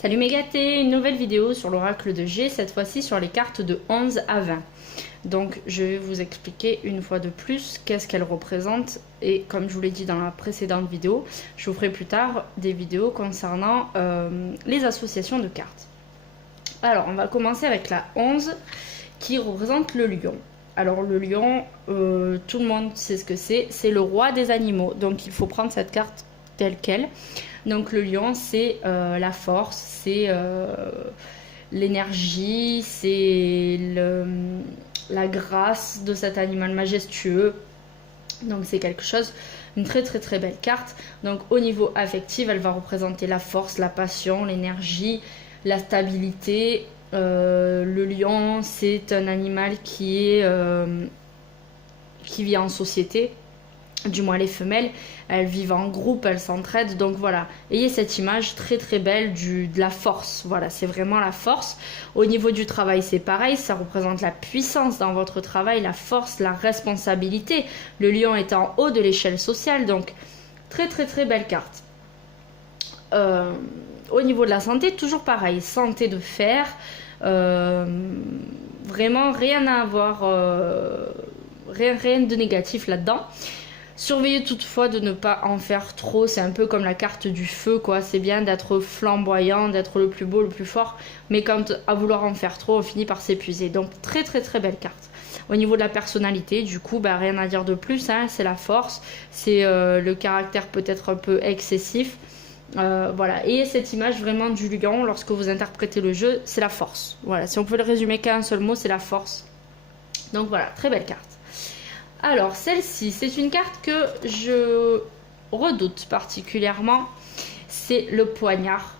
Salut mes gâtés, une nouvelle vidéo sur l'oracle de G, cette fois-ci sur les cartes de 11 à 20. Donc je vais vous expliquer une fois de plus qu'est-ce qu'elles représentent et comme je vous l'ai dit dans la précédente vidéo, je vous ferai plus tard des vidéos concernant les associations de cartes. Alors on va commencer avec la 11 qui représente le lion. Alors le lion, tout le monde sait ce que c'est le roi des animaux, donc il faut prendre cette carte telle qu'elle. Donc le lion, c'est la force, c'est l'énergie, c'est la grâce de cet animal majestueux. Donc c'est quelque chose, une très très très belle carte. Donc au niveau affectif, elle va représenter la force, la passion, l'énergie, la stabilité. Le lion, c'est un animal qui vit en société. Du moins les femelles, elles vivent en groupe, elles s'entraident, donc voilà, ayez cette image très très belle de la force, voilà, c'est vraiment la force. Au niveau du travail, c'est pareil, ça représente la puissance dans votre travail, la force, la responsabilité. Le lion est en haut de l'échelle sociale, donc très très très belle carte. Au niveau de la santé, toujours pareil, santé de fer, vraiment rien à avoir, rien de négatif là-dedans. Surveillez toutefois de ne pas en faire trop, c'est un peu comme la carte du feu, quoi. C'est bien d'être flamboyant, d'être le plus beau, le plus fort, mais quand à vouloir en faire trop, on finit par s'épuiser. Donc très très très belle carte. Au niveau de la personnalité, du coup, rien à dire de plus, hein, c'est la force, c'est le caractère peut-être un peu excessif. Voilà, et cette image vraiment du lion, lorsque vous interprétez le jeu, c'est la force. Voilà, si on pouvait le résumer qu'à un seul mot, c'est la force. Donc voilà, très belle carte. Alors, celle-ci, c'est une carte que je redoute particulièrement. C'est le poignard.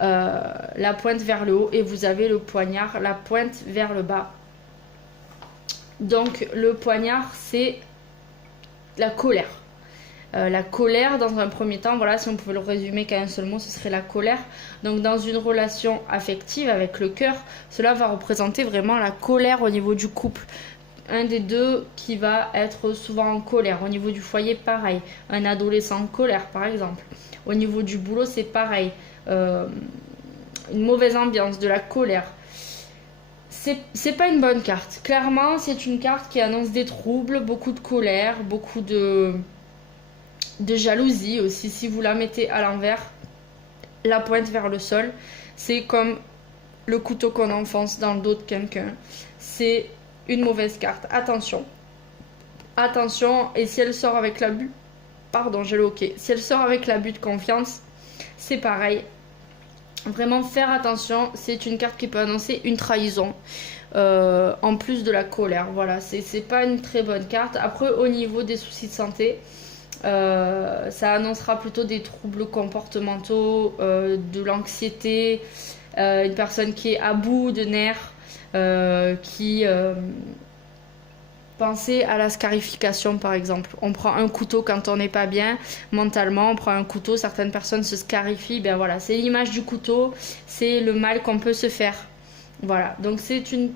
La pointe vers le haut et vous avez le poignard, la pointe vers le bas. Donc, le poignard, c'est la colère. La colère, dans un premier temps, voilà, si on pouvait le résumer qu'à un seul mot, ce serait la colère. Donc, dans une relation affective avec le cœur, cela va représenter vraiment la colère au niveau du couple. Un des deux qui va être souvent en colère. Au niveau du foyer, pareil. Un adolescent en colère, par exemple. Au niveau du boulot, c'est pareil. Une mauvaise ambiance, de la colère. C'est pas une bonne carte. Clairement, c'est une carte qui annonce des troubles, beaucoup de colère, beaucoup de jalousie aussi. Si vous la mettez à l'envers, la pointe vers le sol, c'est comme le couteau qu'on enfonce dans le dos de quelqu'un. C'est une mauvaise carte. Attention. Attention. Et si elle sort avec l'abus, pardon, j'ai le hoquet. Si elle sort avec l'abus de confiance, c'est pareil. Vraiment faire attention. C'est une carte qui peut annoncer une trahison. En plus de la colère. Voilà, c'est pas une très bonne carte. Après, au niveau des soucis de santé, ça annoncera plutôt des troubles comportementaux, de l'anxiété, une personne qui est à bout de nerfs. Pensez à la scarification par exemple. On prend un couteau quand on n'est pas bien mentalement, on prend un couteau, certaines personnes se scarifient, ben voilà, c'est l'image du couteau, c'est le mal qu'on peut se faire. Voilà, donc c'est une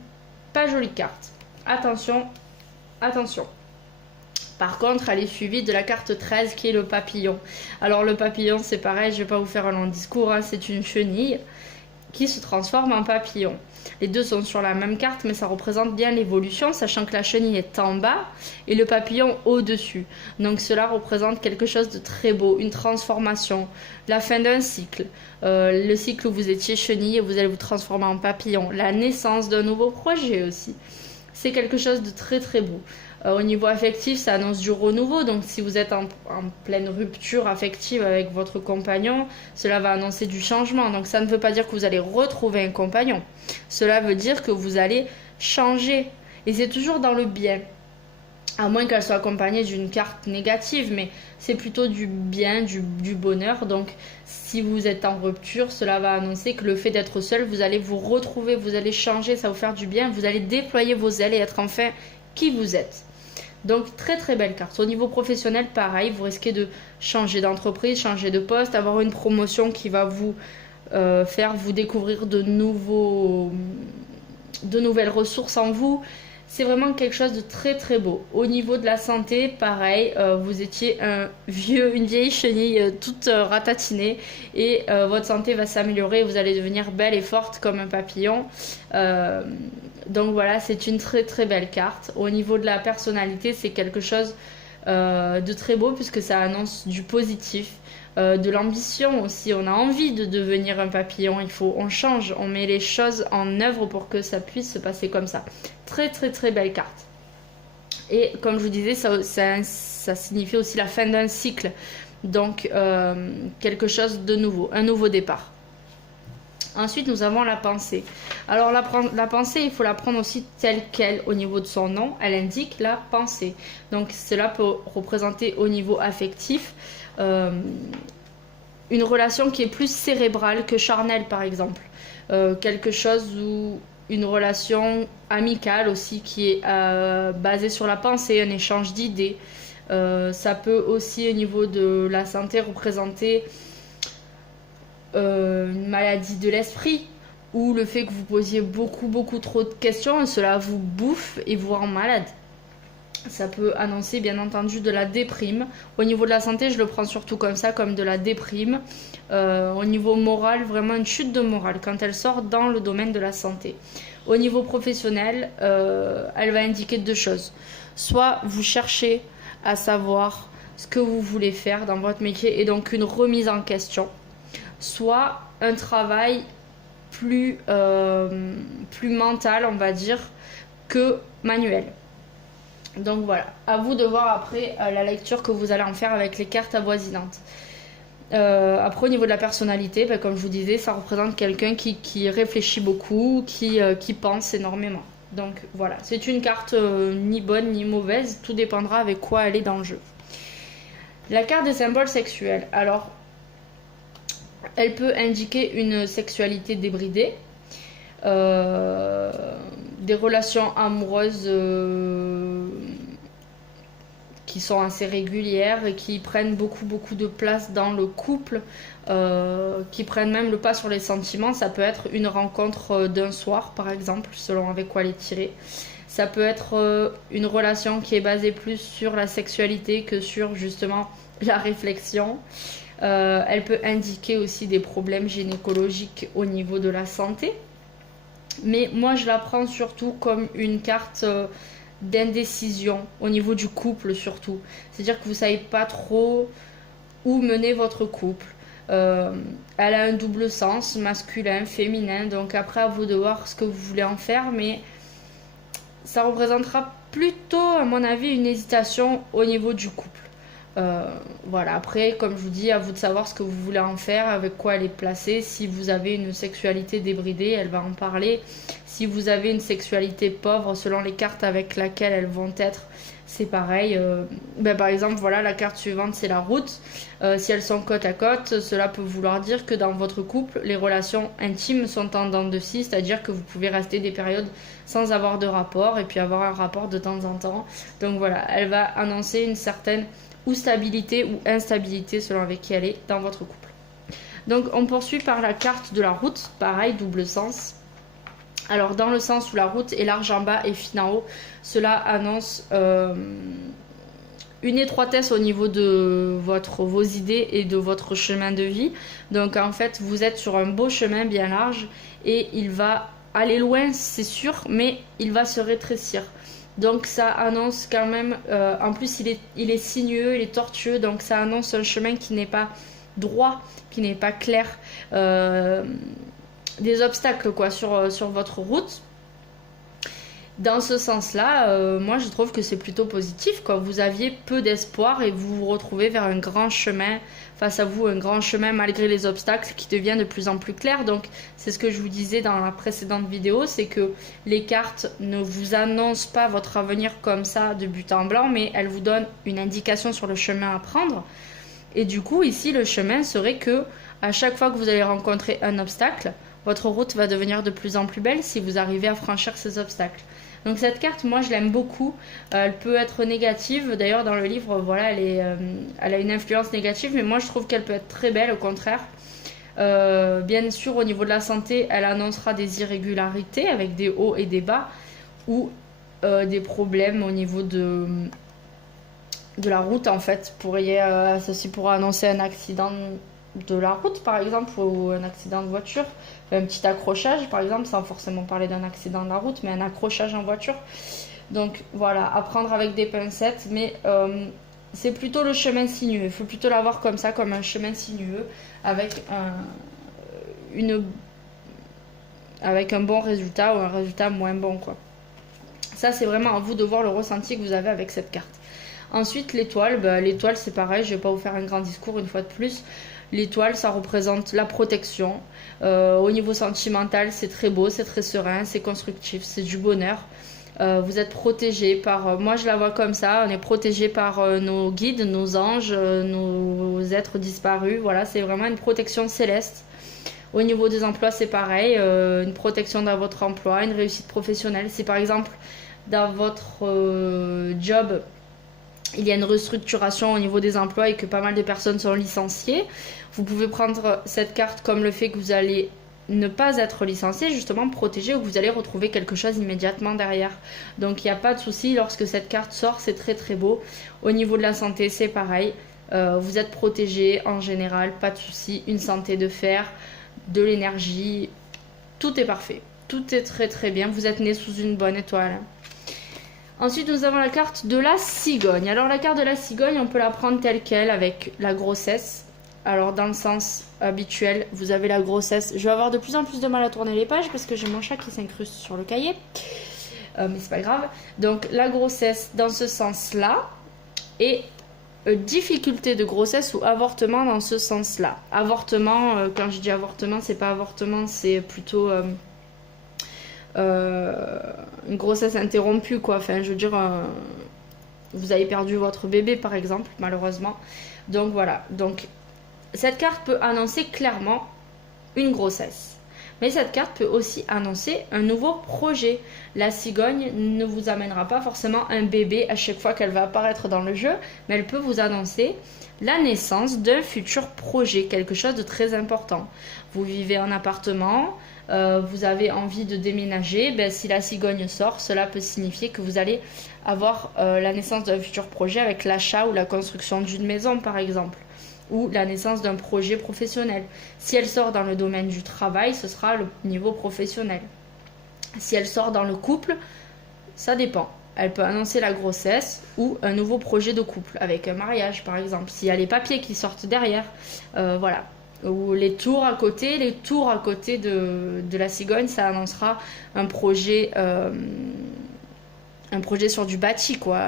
pas jolie carte. Attention, attention. Par contre, elle est suivie de la carte 13 qui est le papillon. Alors le papillon, c'est pareil, je vais pas vous faire un long discours, hein, c'est une chenille qui se transforme en papillon. Les deux sont sur la même carte, mais ça représente bien l'évolution, sachant que la chenille est en bas et le papillon au-dessus. Donc cela représente quelque chose de très beau, une transformation, la fin d'un cycle. Le cycle où vous étiez chenille et vous allez vous transformer en papillon. La naissance d'un nouveau projet aussi. C'est quelque chose de très très beau. Au niveau affectif, ça annonce du renouveau. Donc si vous êtes en pleine rupture affective avec votre compagnon, cela va annoncer du changement. Donc ça ne veut pas dire que vous allez retrouver un compagnon. Cela veut dire que vous allez changer. Et c'est toujours dans le bien. À moins qu'elle soit accompagnée d'une carte négative. Mais c'est plutôt du bien, du bonheur. Donc si vous êtes en rupture, cela va annoncer que le fait d'être seul, vous allez vous retrouver, vous allez changer, ça va vous faire du bien. Vous allez déployer vos ailes et être enfin qui vous êtes. Donc très très belle carte. Au niveau professionnel, pareil, vous risquez de changer d'entreprise, changer de poste, avoir une promotion qui va vous faire vous découvrir de nouvelles ressources en vous. c'est vraiment quelque chose de très très beau. Au niveau de la santé, pareil, vous étiez une vieille chenille toute ratatinée et votre santé va s'améliorer, vous allez devenir belle et forte comme un papillon. Donc voilà, c'est une très très belle carte. Au niveau de la personnalité, c'est quelque chose de très beau puisque ça annonce du positif. De l'ambition aussi, on a envie de devenir un papillon, on change, on met les choses en œuvre pour que ça puisse se passer comme ça. Très très très belle carte. Et comme je vous disais, ça signifie aussi la fin d'un cycle, donc quelque chose de nouveau, un nouveau départ. Ensuite, nous avons la pensée. Alors, la pensée, il faut la prendre aussi telle qu'elle au niveau de son nom. Elle indique la pensée. Donc, cela peut représenter au niveau affectif une relation qui est plus cérébrale que charnelle, par exemple. Quelque chose où une relation amicale aussi qui est basée sur la pensée, un échange d'idées. Ça peut aussi, au niveau de la santé, représenter une maladie de l'esprit ou le fait que vous posiez beaucoup trop de questions et cela vous bouffe et vous rend malade. Ça peut annoncer bien entendu de la déprime. Au niveau de la santé, je le prends surtout comme ça, comme de la déprime. Au niveau moral, vraiment une chute de morale quand elle sort dans le domaine de la santé. Au niveau professionnel, elle va indiquer deux choses. Soit vous cherchez à savoir ce que vous voulez faire dans votre métier et donc une remise en question. Soit un travail plus mental, on va dire, que manuel. Donc voilà, à vous de voir après la lecture que vous allez en faire avec les cartes avoisinantes. Après, au niveau de la personnalité, comme je vous disais, ça représente quelqu'un qui réfléchit beaucoup, qui pense énormément. Donc voilà, c'est une carte ni bonne ni mauvaise, tout dépendra avec quoi elle est dans le jeu. La carte des symboles sexuels. Alors, elle peut indiquer une sexualité débridée, des relations amoureuses qui sont assez régulières et qui prennent beaucoup de place dans le couple, qui prennent même le pas sur les sentiments. Ça peut être une rencontre d'un soir, par exemple, selon avec quoi les tirer. Ça peut être une relation qui est basée plus sur la sexualité que sur justement la réflexion. Elle peut indiquer aussi des problèmes gynécologiques au niveau de la santé. Mais moi, je la prends surtout comme une carte d'indécision au niveau du couple surtout. C'est-à-dire que vous ne savez pas trop où mener votre couple. Elle a un double sens, masculin, féminin. Donc après, à vous de voir ce que vous voulez en faire. Mais ça représentera plutôt, à mon avis, une hésitation au niveau du couple. Voilà, après, comme je vous dis, à vous de savoir ce que vous voulez en faire, avec quoi elle est placée. Si vous avez une sexualité débridée, elle va en parler. Si vous avez une sexualité pauvre, selon les cartes avec lesquelles elles vont être, c'est pareil. Par exemple, voilà, la carte suivante, c'est la route. Si elles sont côte à côte, cela peut vouloir dire que dans votre couple, les relations intimes sont en dents de scie, c'est-à-dire que vous pouvez rester des périodes sans avoir de rapport et puis avoir un rapport de temps en temps. Donc voilà, elle va annoncer une certaine ou stabilité ou instabilité selon avec qui elle est dans votre couple. Donc on poursuit par la carte de la route, pareil, double sens. Alors dans le sens où la route est large en bas et fine en haut, cela annonce une étroitesse au niveau de vos idées et de votre chemin de vie. Donc en fait vous êtes sur un beau chemin bien large et il va aller loin, c'est sûr, mais il va se rétrécir. Donc ça annonce quand même, en plus il est sinueux, il est tortueux, donc ça annonce un chemin qui n'est pas droit, qui n'est pas clair, des obstacles quoi sur votre route. Dans ce sens-là, moi je trouve que c'est plutôt positif quoi. Vous aviez peu d'espoir et vous vous retrouvez vers un grand chemin, face à vous un grand chemin malgré les obstacles qui devient de plus en plus clair. Donc c'est ce que je vous disais dans la précédente vidéo, c'est que les cartes ne vous annoncent pas votre avenir comme ça de but en blanc, mais elles vous donnent une indication sur le chemin à prendre. Et du coup ici le chemin serait que à chaque fois que vous allez rencontrer un obstacle, votre route va devenir de plus en plus belle si vous arrivez à franchir ces obstacles. Donc cette carte, moi je l'aime beaucoup. Elle peut être négative. D'ailleurs dans le livre, voilà, elle a une influence négative, mais moi je trouve qu'elle peut être très belle au contraire. Bien sûr au niveau de la santé, elle annoncera des irrégularités avec des hauts et des bas, ou des problèmes au niveau de la route en fait. Ceci pourrait annoncer un accident de la route par exemple ou un accident de voiture, un petit accrochage par exemple, sans forcément parler d'un accident de la route, mais un accrochage en voiture. Donc voilà, à prendre avec des pincettes, mais c'est plutôt le chemin sinueux. Il faut plutôt l'avoir comme ça, comme un chemin sinueux avec avec un bon résultat ou un résultat moins bon quoi. Ça c'est vraiment à vous de voir le ressenti que vous avez avec cette carte. Ensuite l'étoile, l'étoile c'est pareil, je vais pas vous faire un grand discours une fois de plus. L'étoile ça représente la protection. Au niveau sentimental c'est très beau, c'est très serein, c'est constructif, c'est du bonheur. Vous êtes protégé par, moi je la vois comme ça, on est protégé par nos guides, nos anges, nos êtres disparus. Voilà, c'est vraiment une protection céleste. Au niveau des emplois, c'est pareil, une protection dans votre emploi, une réussite professionnelle. Si par exemple dans votre job, il y a une restructuration au niveau des emplois et que pas mal de personnes sont licenciées, vous pouvez prendre cette carte comme le fait que vous allez ne pas être licencié, justement protégé, ou que vous allez retrouver quelque chose immédiatement derrière. Donc il n'y a pas de souci, lorsque cette carte sort, c'est très très beau. Au niveau de la santé, c'est pareil. Vous êtes protégé en général, pas de souci. Une santé de fer, de l'énergie, tout est parfait. Tout est très très bien. Vous êtes né sous une bonne étoile. Ensuite, nous avons la carte de la cigogne. Alors la carte de la cigogne, on peut la prendre telle qu'elle avec la grossesse. Alors dans le sens habituel, vous avez la grossesse. Je vais avoir de plus en plus de mal à tourner les pages parce que j'ai mon chat qui s'incruste sur le cahier. Mais c'est pas grave. Donc la grossesse dans ce sens-là et difficulté de grossesse ou avortement dans ce sens-là. Avortement, quand je dis avortement, c'est pas avortement, c'est plutôt une grossesse interrompue quoi. Enfin, je veux dire, vous avez perdu votre bébé par exemple, malheureusement. Donc voilà. Donc cette carte peut annoncer clairement une grossesse. Mais cette carte peut aussi annoncer un nouveau projet. La cigogne ne vous amènera pas forcément un bébé à chaque fois qu'elle va apparaître dans le jeu, mais elle peut vous annoncer la naissance d'un futur projet, quelque chose de très important. Vous vivez en appartement, vous avez envie de déménager, si la cigogne sort, cela peut signifier que vous allez avoir la naissance d'un futur projet avec l'achat ou la construction d'une maison par exemple, ou la naissance d'un projet professionnel. Si elle sort dans le domaine du travail, ce sera le niveau professionnel. Si elle sort dans le couple, ça dépend. Elle peut annoncer la grossesse ou un nouveau projet de couple, avec un mariage par exemple. S'il y a les papiers qui sortent derrière, voilà. Ou les tours à côté de la cigogne, ça annoncera un projet sur du bâti, quoi,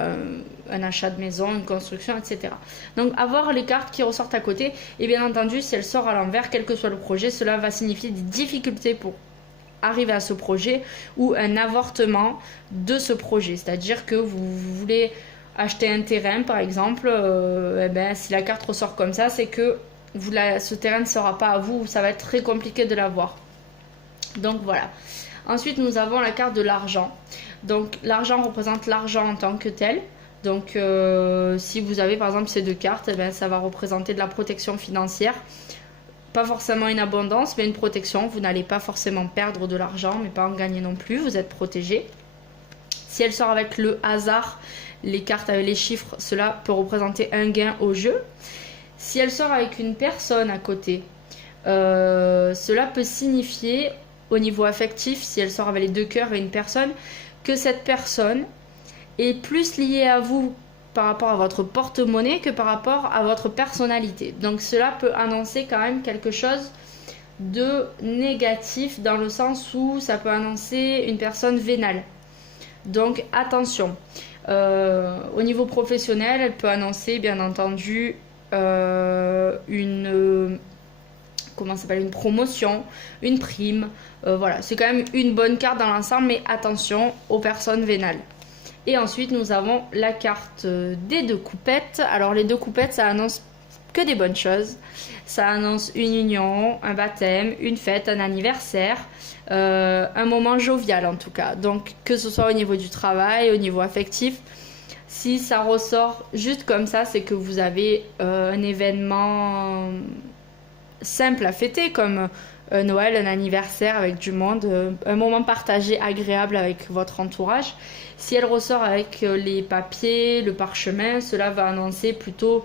un achat de maison, une construction, etc. Donc avoir les cartes qui ressortent à côté, et bien entendu, si elle sort à l'envers, quel que soit le projet, cela va signifier des difficultés pour arriver à ce projet ou un avortement de ce projet. C'est-à-dire que vous voulez acheter un terrain, par exemple, si la carte ressort comme ça, c'est que ce terrain ne sera pas à vous, ça va être très compliqué de l'avoir. Donc voilà. Ensuite, nous avons la carte de l'argent. Donc l'argent représente l'argent en tant que tel. Donc si vous avez par exemple ces deux cartes, ça va représenter de la protection financière. Pas forcément une abondance, mais une protection. Vous n'allez pas forcément perdre de l'argent, mais pas en gagner non plus. Vous êtes protégé. Si elle sort avec le hasard, les cartes avec les chiffres, cela peut représenter un gain au jeu. Si elle sort avec une personne à côté, cela peut signifier au niveau affectif, si elle sort avec les deux cœurs et une personne, que cette personne est plus liée à vous par rapport à votre porte-monnaie que par rapport à votre personnalité. Donc cela peut annoncer quand même quelque chose de négatif dans le sens où ça peut annoncer une personne vénale. Donc attention. Au niveau professionnel, elle peut annoncer bien entendu une promotion, une prime. Voilà, c'est quand même une bonne carte dans l'ensemble, mais attention aux personnes vénales. Et ensuite, nous avons la carte des deux coupettes. Alors, les deux coupettes, ça annonce que des bonnes choses. Ça annonce une union, un baptême, une fête, un anniversaire, un moment jovial en tout cas. Donc, que ce soit au niveau du travail, au niveau affectif, si ça ressort juste comme ça, c'est que vous avez un événement simple à fêter, comme Noël, un anniversaire avec du monde, un moment partagé agréable avec votre entourage. Si elle ressort avec les papiers, le parchemin, cela va annoncer plutôt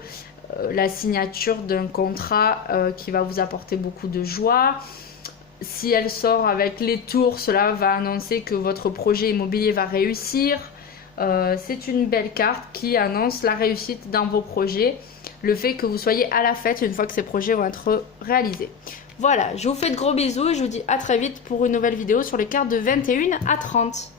la signature d'un contrat qui va vous apporter beaucoup de joie. Si elle sort avec les tours, cela va annoncer que votre projet immobilier va réussir. C'est une belle carte qui annonce la réussite dans vos projets, le fait que vous soyez à la fête une fois que ces projets vont être réalisés. Voilà, je vous fais de gros bisous et je vous dis à très vite pour une nouvelle vidéo sur les cartes de 21 à 30.